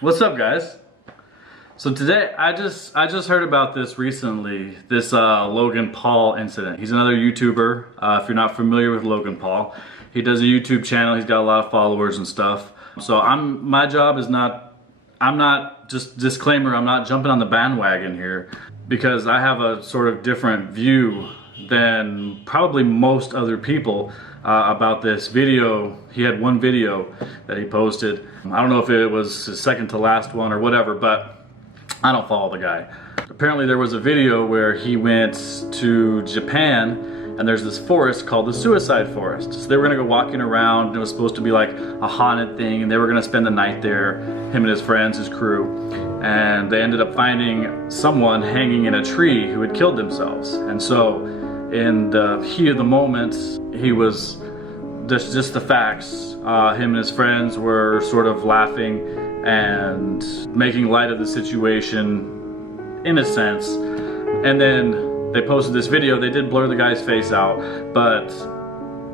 What's up, guys? So today I just heard about this recently, this Logan Paul incident. He's another YouTuber. If you're not familiar with Logan Paul, he does a YouTube channel. He's got a lot of followers and stuff. So my job is not, I'm not, just disclaimer, I'm not jumping on the bandwagon here because I have a sort of different view than probably most other people about this video. He had one video that he posted. I don't know if it was his second to last one or whatever, but I don't follow the guy. Apparently there was a video where he went to Japan and there's this forest called the Suicide Forest. So they were gonna go walking around and it was supposed to be like a haunted thing and they were gonna spend the night there, him and his friends, his crew. And they ended up finding someone hanging in a tree who had killed themselves. And so in the heat of the moment, he was just the facts. Him and his friends were sort of laughing and making light of the situation in a sense. And then they posted this video. They did blur the guy's face out, but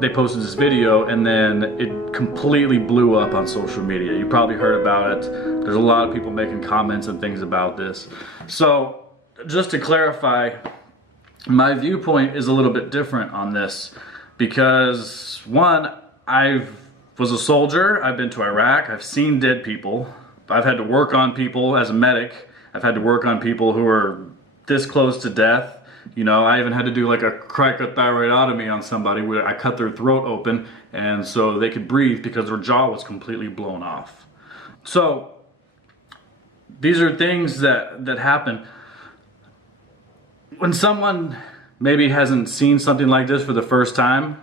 they posted this video and then it completely blew up on social media. You probably heard about it. There's a lot of people making comments and things about this. So just to clarify, my viewpoint is a little bit different on this because one, I was a soldier, I've been to Iraq, I've seen dead people, I've had to work on people as a medic, I've had to work on people who are this close to death. You know, I even had to do like a cricothyroidotomy on somebody where I cut their throat open and so they could breathe because their jaw was completely blown off. So these are things that happen. When someone maybe hasn't seen something like this for the first time,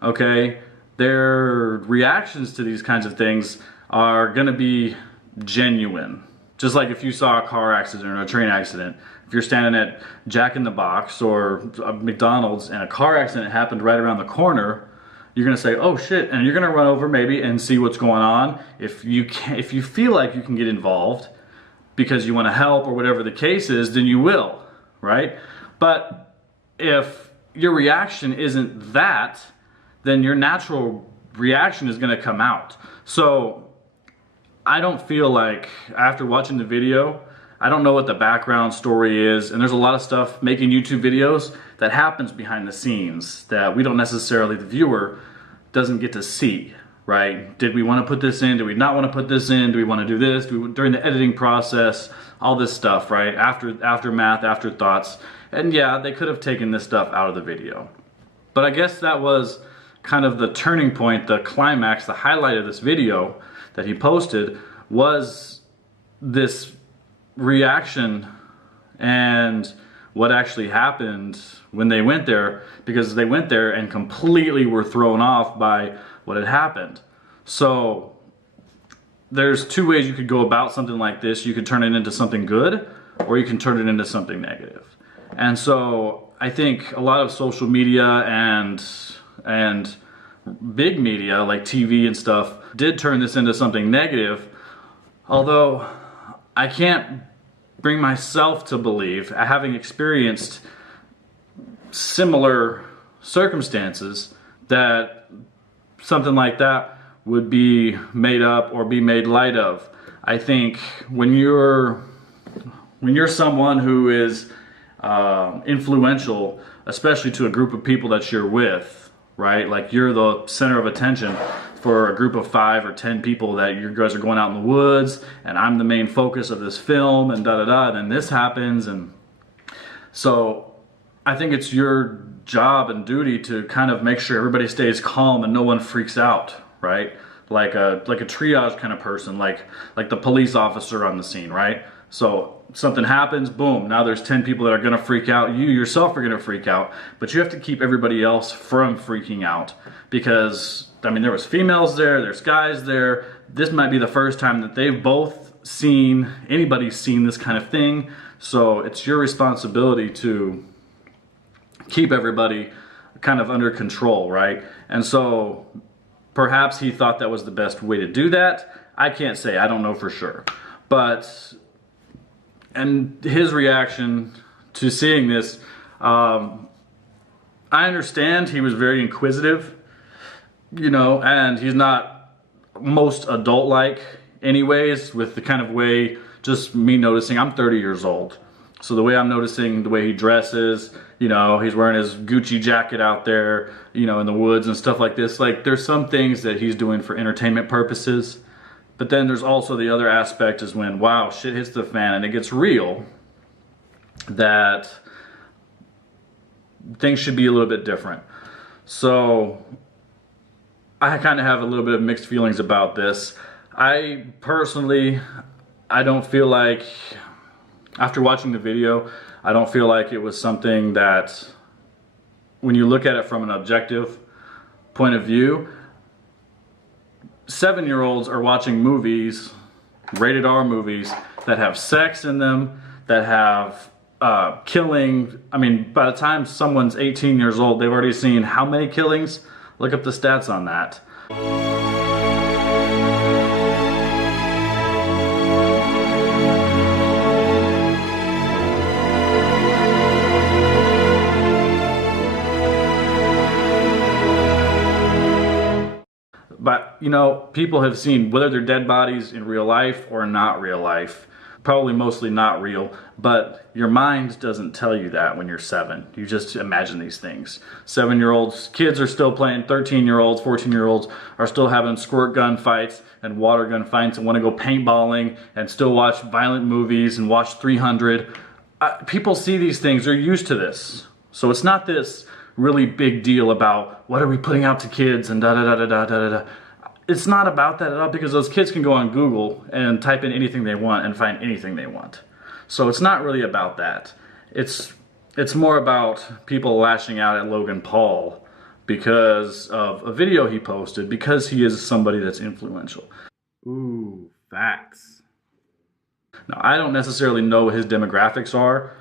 okay, their reactions to these kinds of things are gonna be genuine. Just like if you saw a car accident or a train accident, if you're standing at Jack in the Box or McDonald's and a car accident happened right around the corner, you're gonna say, oh shit, and you're gonna run over maybe and see what's going on. If you feel like you can get involved because you wanna help or whatever the case is, then you will, right? But if your reaction isn't that, then your natural reaction is gonna come out. So I don't feel like, after watching the video, I don't know what the background story is, and there's a lot of stuff making YouTube videos that happens behind the scenes that we don't necessarily, the viewer, doesn't get to see, right? Did we want to put this in? Did we not want to put this in? Do we want to do this? During the editing process, all this stuff, right? Aftermath, afterthoughts. And yeah, they could have taken this stuff out of the video. But I guess that was kind of the turning point, the climax, the highlight of this video that he posted was this reaction and what actually happened when they went there, because they went there and completely were thrown off by what had happened. So there's two ways you could go about something like this. You could turn it into something good or you can turn it into something negative. And so I think a lot of social media and big media like TV and stuff did turn this into something negative, although I can't bring myself to believe, having experienced similar circumstances, that something like that would be made up or be made light of. I think when you're someone who is influential, especially to a group of people that you're with, right? Like you're the center of attention for a group of 5 or 10 people that you guys are going out in the woods and I'm the main focus of this film and and then this happens. And so I think it's your job and duty to kind of make sure everybody stays calm and no one freaks out, right? Like a triage kind of person, like the police officer on the scene, right? So something happens, boom, now there's 10 people that are gonna freak out. You yourself are gonna freak out, but you have to keep everybody else from freaking out because, I mean, there was females there, there's guys there. This might be the first time that they've both seen, anybody's seen this kind of thing. So it's your responsibility to keep everybody kind of under control, right? And so perhaps he thought that was the best way to do that. I can't say, I don't know for sure. But and his reaction to seeing this, I understand he was very inquisitive, you know, and he's not most adult-like anyways, with the kind of way, just me noticing, I'm 30 years old. So the way I'm noticing the way he dresses, you know, he's wearing his Gucci jacket out there, you know, in the woods and stuff like this. Like, there's some things that he's doing for entertainment purposes. But then there's also the other aspect is when, wow, shit hits the fan and it gets real, that things should be a little bit different. So I kind of have a little bit of mixed feelings about this. I personally, I don't feel like, after watching the video, I don't feel like it was something that, when you look at it from an objective point of view, 7-year-olds are watching movies, rated R movies, that have sex in them, that have killing. I mean, by the time someone's 18 years old, they've already seen how many killings? Look up the stats on that. But, you know, people have seen whether they're dead bodies in real life or not real life. Probably mostly not real, but your mind doesn't tell you that when you're 7. You just imagine these things. 7-year-olds, kids are still playing, 13-year-olds, 14-year-olds are still having squirt gun fights and water gun fights and want to go paintballing and still watch violent movies and watch 300. People see these things, they're used to this. So it's not this really big deal about what are we putting out to kids and da da da da da da da. It's not about that at all, because those kids can go on Google and type in anything they want and find anything they want. So it's not really about that. It's more about people lashing out at Logan Paul because of a video he posted, because he is somebody that's influential. Ooh, facts. Now, I don't necessarily know what his demographics are,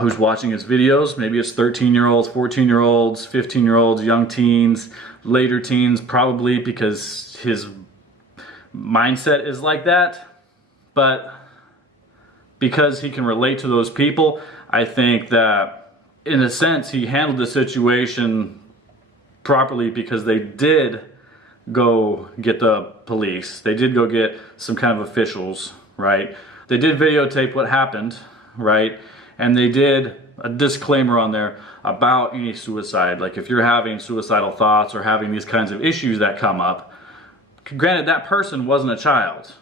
who's watching his videos. Maybe it's 13-year-olds, 14-year-olds, 15-year-olds, young teens, later teens, probably because his mindset is like that. But because he can relate to those people, I think that in a sense he handled the situation properly, because they did go get the police. They did go get some kind of officials, right? They did videotape what happened, right? And they did a disclaimer on there about any suicide. Like, if you're having suicidal thoughts or having these kinds of issues that come up, granted, that person wasn't a child,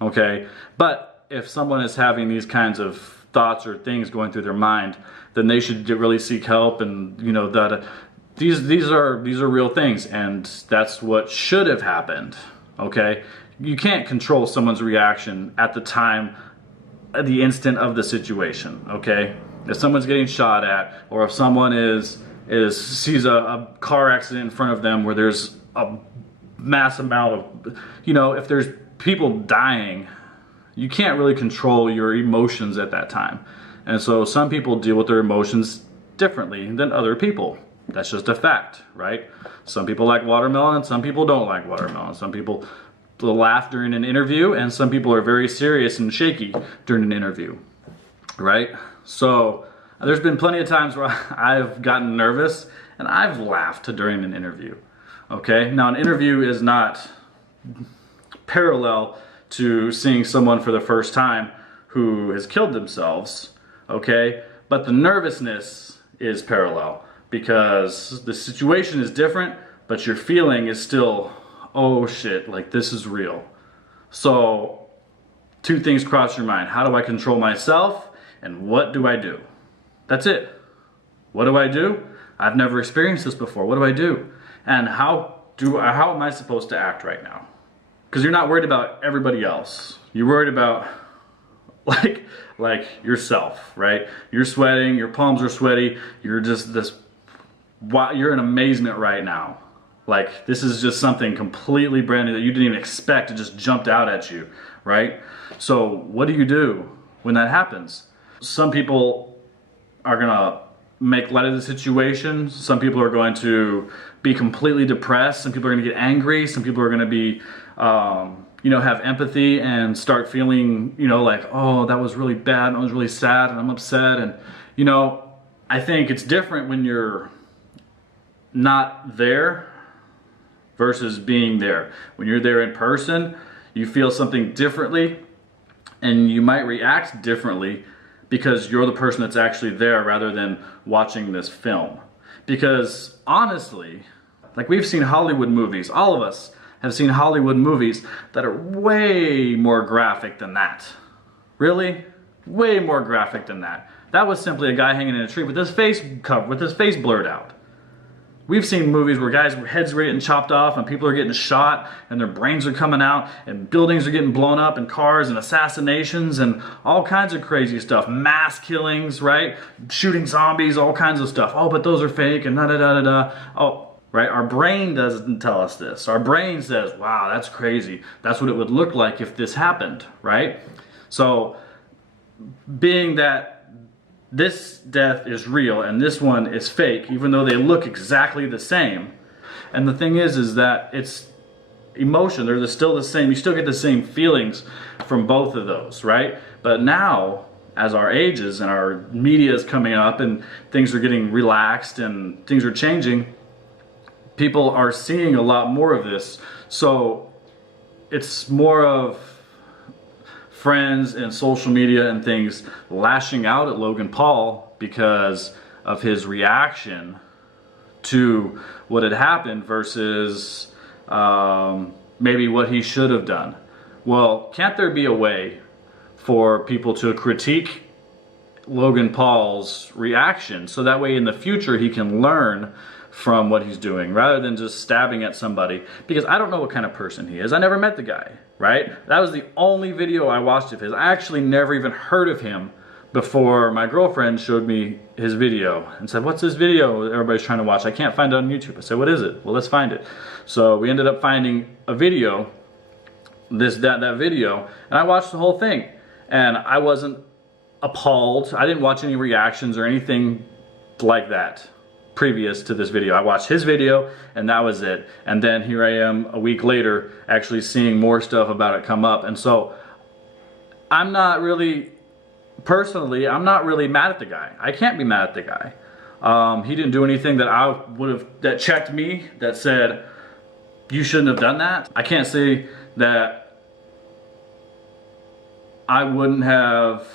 okay? But if someone is having these kinds of thoughts or things going through their mind, then they should really seek help. And, you know, that these are real things, and that's what should have happened, okay? You can't control someone's reaction at the time, at the instant of the situation, okay? If someone's getting shot at, or if someone sees a car accident in front of them where there's a mass amount of, you know, if there's people dying, you can't really control your emotions at that time. And so some people deal with their emotions differently than other people. That's just a fact, right? Some people like watermelon and some people don't like watermelon. Some people laugh during an interview and some people are very serious and shaky during an interview, right? So there's been plenty of times where I've gotten nervous and I've laughed during an interview, okay? Now, an interview is not parallel to seeing someone for the first time who has killed themselves, okay? But the nervousness is parallel, because the situation is different, but your feeling is still, oh shit, like this is real. So two things cross your mind. How do I control myself, and what do I do? That's it. What do I do? I've never experienced this before. What do I do? And how am I supposed to act right now? Because you're not worried about everybody else. You're worried about like yourself, right? You're sweating, your palms are sweaty, you're just you're in amazement right now. Like, this is just something completely brand new that you didn't even expect. It just jumped out at you, right? So what do you do when that happens? Some people are gonna make light of the situation. Some people are going to be completely depressed. Some people are gonna get angry. Some people are gonna be, you know, have empathy and start feeling, you know, like, oh, that was really bad, I was really sad, and I'm upset. And, you know, I think it's different when you're not there versus being there. When you're there in person, You feel something differently, and you might react differently because you're the person that's actually there rather than watching this film. Because honestly, like, we've seen Hollywood movies, all of us have seen Hollywood movies that are way more graphic than that. Really? Way more graphic than that. That was simply a guy hanging in a tree with his face covered, with his face blurred out. We've seen movies where guys' heads are getting chopped off and people are getting shot and their brains are coming out and buildings are getting blown up and cars and assassinations and all kinds of crazy stuff. Mass killings, right? Shooting zombies, all kinds of stuff. Oh, but those are fake and da-da-da-da-da. Oh, right? Our brain doesn't tell us this. Our brain says, wow, that's crazy. That's what it would look like if this happened, right? So, being that this death is real and this one is fake, even though they look exactly the same. And the thing is that it's emotion. They're still the same. You still get the same feelings from both of those, right? But now, as our ages and our media is coming up and things are getting relaxed and things are changing, people are seeing a lot more of this. So it's more of friends and social media and things lashing out at Logan Paul because of his reaction to what had happened versus maybe what he should have done. Well, can't there be a way for people to critique Logan Paul's reaction so that way in the future he can learn from what he's doing rather than just stabbing at somebody? Because I don't know what kind of person he is. I never met the guy, right? That was the only video I watched of his. I actually never even heard of him before my girlfriend showed me his video and said, what's this video everybody's trying to watch? I can't find it on YouTube. I said, what is it? Well, let's find it. So we ended up finding a video, that video, and I watched the whole thing. And I wasn't appalled. I didn't watch any reactions or anything like that previous to this video. I watched his video and that was it. And then here I am a week later actually seeing more stuff about it come up. And so I'm not really, personally, I'm not really mad at the guy. I can't be mad at the guy. He didn't do anything that I would have, that checked me, that said, you shouldn't have done that. I can't say that I wouldn't have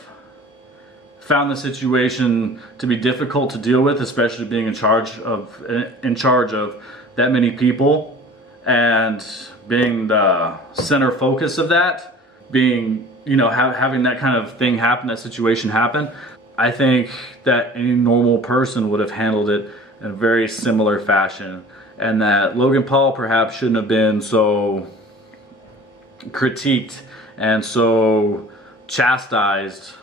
found the situation to be difficult to deal with, especially being in charge of that many people and being the center focus of that, being, you know, having that kind of thing happen, that situation happen. I think that any normal person would have handled it in a very similar fashion, and that Logan Paul perhaps shouldn't have been so critiqued and so chastised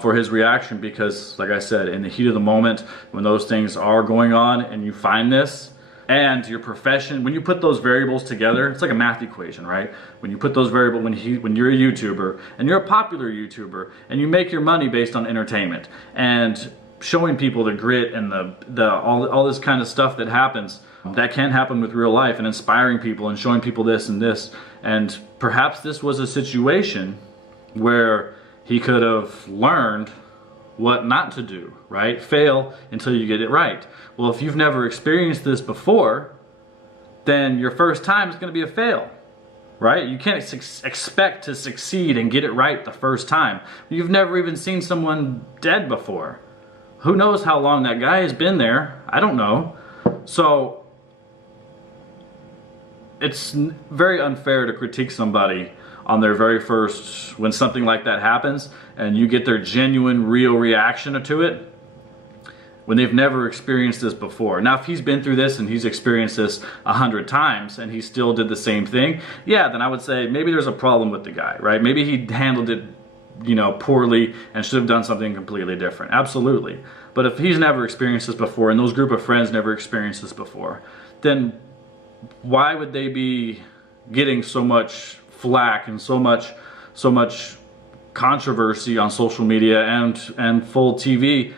for his reaction, because like I said, in the heat of the moment when those things are going on and you find this, and your profession, when you put those variables together, it's like a math equation, right? When you put those variables, when you're a YouTuber and you're a popular YouTuber and you make your money based on entertainment and showing people the grit and all this kind of stuff that happens, that can happen with real life, and inspiring people and showing people this and this, and perhaps this was a situation where he could have learned what not to do, right? Fail until you get it right. Well, if you've never experienced this before, then your first time is going to be a fail, right? You can't expect to succeed and get it right the first time. You've never even seen someone dead before. Who knows how long that guy has been there? I don't know. So it's very unfair to critique somebody on their very first, when something like that happens and you get their genuine, real reaction to it when they've never experienced this before. Now, if he's been through this and he's experienced this 100 times and he still did the same thing, yeah, then I would say maybe there's a problem with the guy, right? Maybe he handled it, you know, poorly and should have done something completely different. Absolutely. But if he's never experienced this before and those group of friends never experienced this before, then why would they be getting so much flack and so much controversy on social media and full TV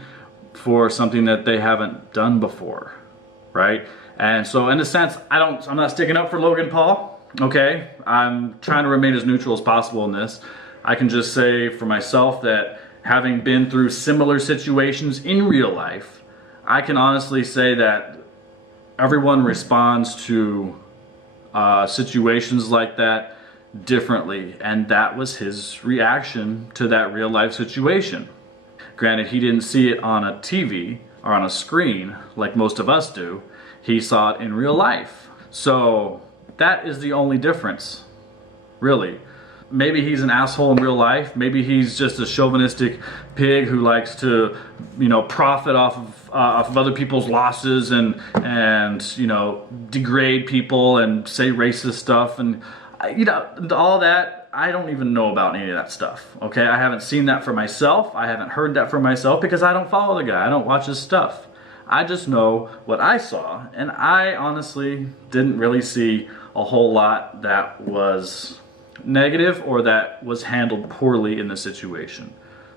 for something that they haven't done before, right? And so in a sense, I'm not sticking up for Logan Paul, okay? I'm trying to remain as neutral as possible in this. I can just say for myself that having been through similar situations in real life, I can honestly say that everyone responds to situations like that differently, and that was his reaction to that real life situation. Granted, he didn't see it on a TV or on a screen like most of us do. He saw it in real life. So that is the only difference, really. Maybe he's an asshole in real life. Maybe he's just a chauvinistic pig who likes to, profit off of other people's losses and degrade people and say racist stuff and all that. I don't even know about any of that stuff. Okay, I haven't seen that for myself. I haven't heard that for myself because I don't follow the guy. I don't watch his stuff. I just know what I saw, and I honestly didn't really see a whole lot that was negative or that was handled poorly in the situation.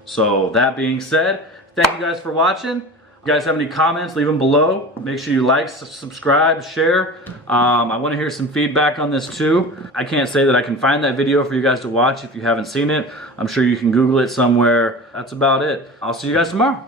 So that being said, thank you guys for watching. If you guys have any comments, leave them below. Make sure you like, subscribe, share. I want to hear some feedback on this too. I can't say that I can find that video for you guys to watch if you haven't seen it. I'm sure you can Google it somewhere. That's about it. I'll see you guys tomorrow.